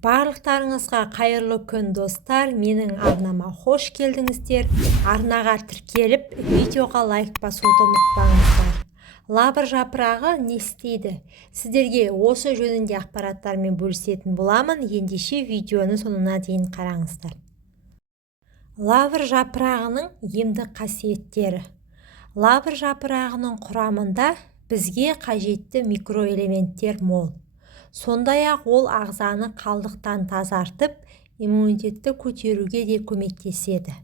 Барлықтарыңызға қайырлы күн достар, менің арнама қош келдіңіздер. Арнаға тіркеліп, видеоға лайк басуды ұмытпаңыздар. Лавр жапырағы не істейді? Сіздерге осы жөнінде ақпараттармен бөлісетін боламын. Ендеше видеоны соңына дейін қараңыздар. Лавр жапырағының емдік қасиеттері. Лавр жапырағының құрамында бізге қажетті микроэлементтер мол. Сондай-ақ ол ағзаны қалдықтан тазартып, иммунитетті көтеруге де көмектеседі.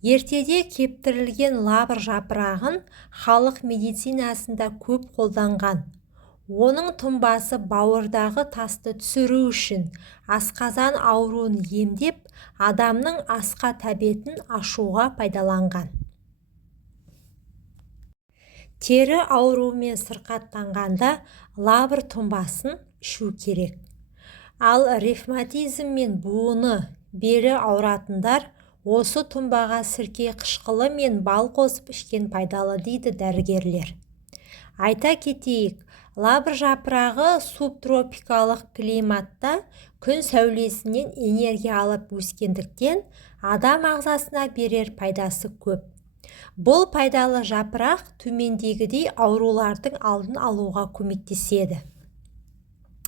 Ертеде кептірілген лавр жапырағын халық медицинасында көп қолданған. Оның тұнбасы бауырдағы тасты түсіру үшін, асқазан ауруын емдеп, адамның асқа тәбетін ашуға пайдаланған. Тері ауруымен сырқаттанғанда лавр тұнбасын ішу керек. Ал ревматизм мен буыны, белі ауыратындар осы тұнбаға сірке қышқылы мен бал қосып ішкен пайдалы дейді дәрігерлер. Айта кетейік, лавр жапырағы субтропикалық климатта күн сәулесінен энергия алып өскендіктен адам ағзасына берер пайдасы көп. Бұл пайдалы жапырақ төмендегідей аурулардың алдын алуға көмектеседі.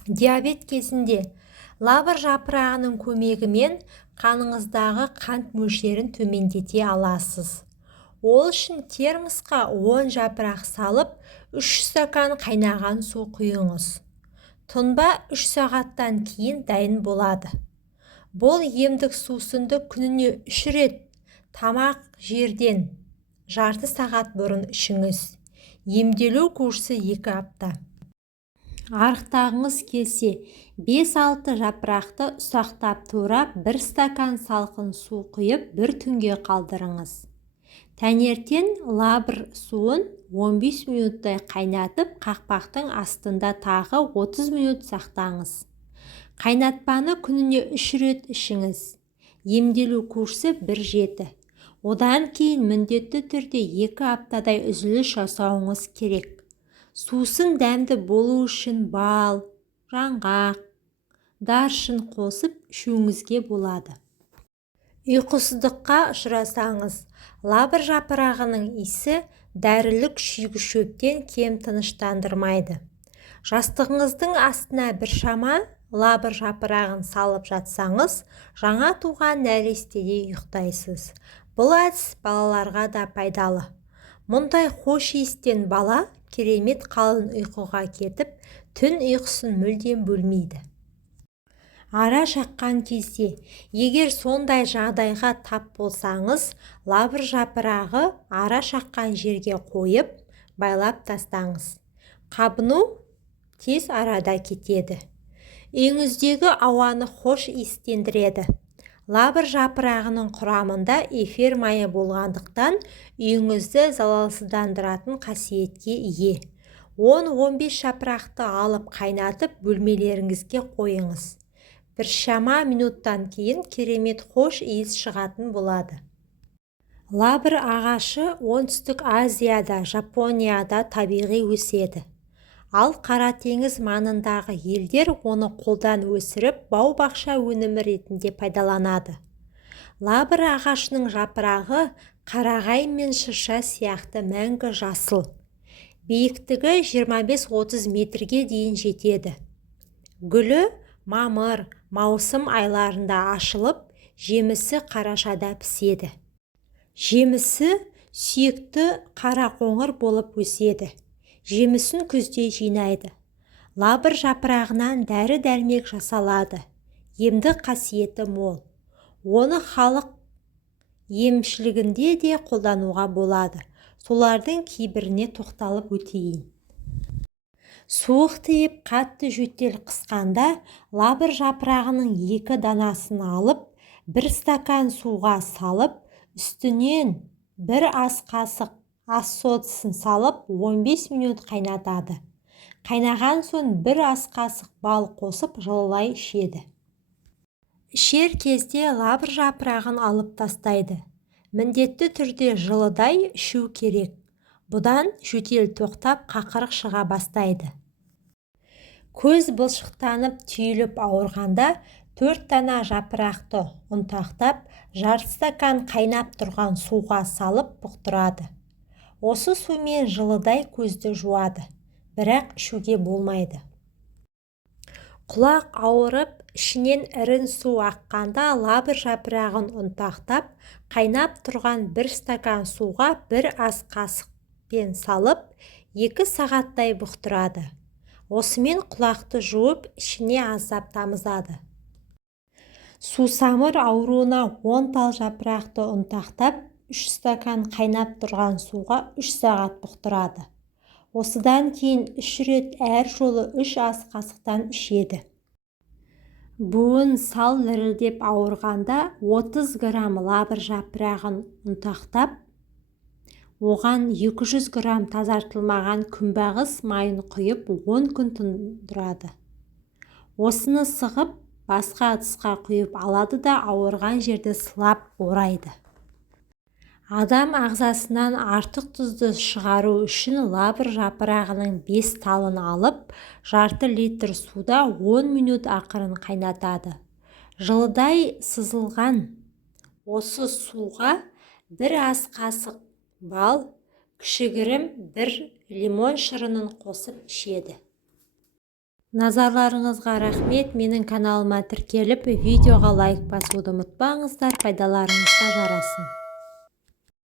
Диабет кезінде лавр жапырағының көмегімен қаныңыздағы қант мөлшерін төмендете аласыз. Ол үшін термосқа 10 жапырақ салып, 3 стакан қайнаған су құйыңыз. Тұнба 3 сағаттан кейін дайын болады. Бұл емдік сусынды күніне 3 рет тамақ жерден жарты сағат бұрын ішіңіз. Емделу курсы 2 апта. Арықтағыңыз келсе, 5-6 жапырақты ұсақтап турап, 1 стакан салқын су құйып, 1 түнге қалдырыңыз. Таңертең лавр суын 15 минуттай қайнатып, қақпақтың астында тағы 30 минут сақтаңыз. Қайнатпаны күніне 3 рет ішіңіз. Емделу курсы 1-7. Одан кейін міндетті түрде 2 аптадай үзіліс жасауыңыз керек. Сусын дәмді болу үшін бал, жаңғақ, даршын қосып ішуіңізге болады. Ұйқысыздыққа ұшырасаңыз, лавр жапырағының иісі дәрілік шүйгі шөптен кем тыныштандырмайды. Жастығыңыздың астына біршама лавр жапырағын салып жатсаңыз, жаңа туған нәрестеде ұйықтайсыз. Бұл әдіс балаларға да пайдалы. Мұндай хош иістен бала керемет қалың ұйқыға кетіп, түн ұйқысын мүлдем бөлмейді. Ара шаққан кезде, егер сондай жағдайға тап болсаңыз, лавр жапырағы ара шаққан жерге қойып, байлап тастаңыз. Қабыну тез арада кетеді. Үйіңіздегі ауаны хош иістендіреді. Лавр жапырағының құрамында эфир майы болғандықтан үйіңізді залалсыздандыратын қасиетке ие. 10-15 жапырақты алып қайнатып бөлмелеріңізге қойыңыз. Біршама минуттан кейін керемет хош иіс шығатын болады. Лавр ағашы оңтүстік Азияда, Жапонияда табиғи өседі. Ал Қара теңіз маңындағы елдер оны қолдан өсіріп, бау-бақша өнімі ретінде пайдаланады. Лавр ағашының жапырағы қарағай мен шырша сияқты мәңгі жасыл. Биіктігі 25-30 метрге дейін жетеді. Гүлі мамыр, маусым айларында ашылып, жемісі қарашада піседі. Жемісі сүйекті қара-қоңыр болып өседі. Жемісін күзде жинайды. Лавр жапырағынан дәрі-дәрмек жасалады. Емдік қасиеті мол. Оны халық емшілігінде де қолдануға болады. Солардың кейбіріне тоқталып өтейін. Суық тиіп, қатты жөтел қысқанда, лавр жапырағының 2 данасын алып, 1 стакан суға салып, үстінен 1 ас қасық ас содасын салып 15 минут қайнатады. Қайнаған соң 1 ас қасық бал қосып жылылай ішеді. Ішер кезде лавр жапырағын алып тастайды. Міндетті түрде жылыдай ішу керек. Бұдан жөтел тоқтап, қақырық шыға бастайды. Көз бұлшықтанып түйіліп ауырғанда 4 дана жапырақты ұнтақтап, жарты стакан қайнап тұрған суға салып бұқтырады. Осы сумен жылыдай көзді жуады, бірақ ішуге болмайды. Құлақ ауырып, ішінен ірін су аққанда лабыр жапырағын ұнтақтап, қайнап тұрған 1 стакан суға 1 ас қасықпен салып, 2 сағаттай бұқтырады. Осымен құлақты жуып, ішіне аздап тамызады. Сусамыр ауруына 10 тал жапырақты ұнтақтап, 3 стакан қайнап тұрған суға 3 сағат бұқтырады. Осыдан кейін 3 рет әр жолы 3 ас қасықтан ішеді. Буын сал дірілдеп ауырғанда 30 грамм лабыр жапырағын ұнтақтап, оған 200 грамм тазартылмаған күнбағыс майын құйып 10 күн тұндырады. Осыны сығып, басқа ыдысқа құйып алады да ауырған жерді сылап орайды. Адам ағзасынан артық тұзды шығару үшін лабыр жапырағының 5 талын алып, жарты литр суда 10 минут ақырын қайнатады. Жылыдай сызылған осы суға 1 ас қасық бал, кішігірім 1 лимон шырынын қосып ішеді. Назарларыңызға рахмет. Менің каналыма тіркеліп, видеоға лайк басуды ұмытпаңыздар, пайдаларыңызға жарасын.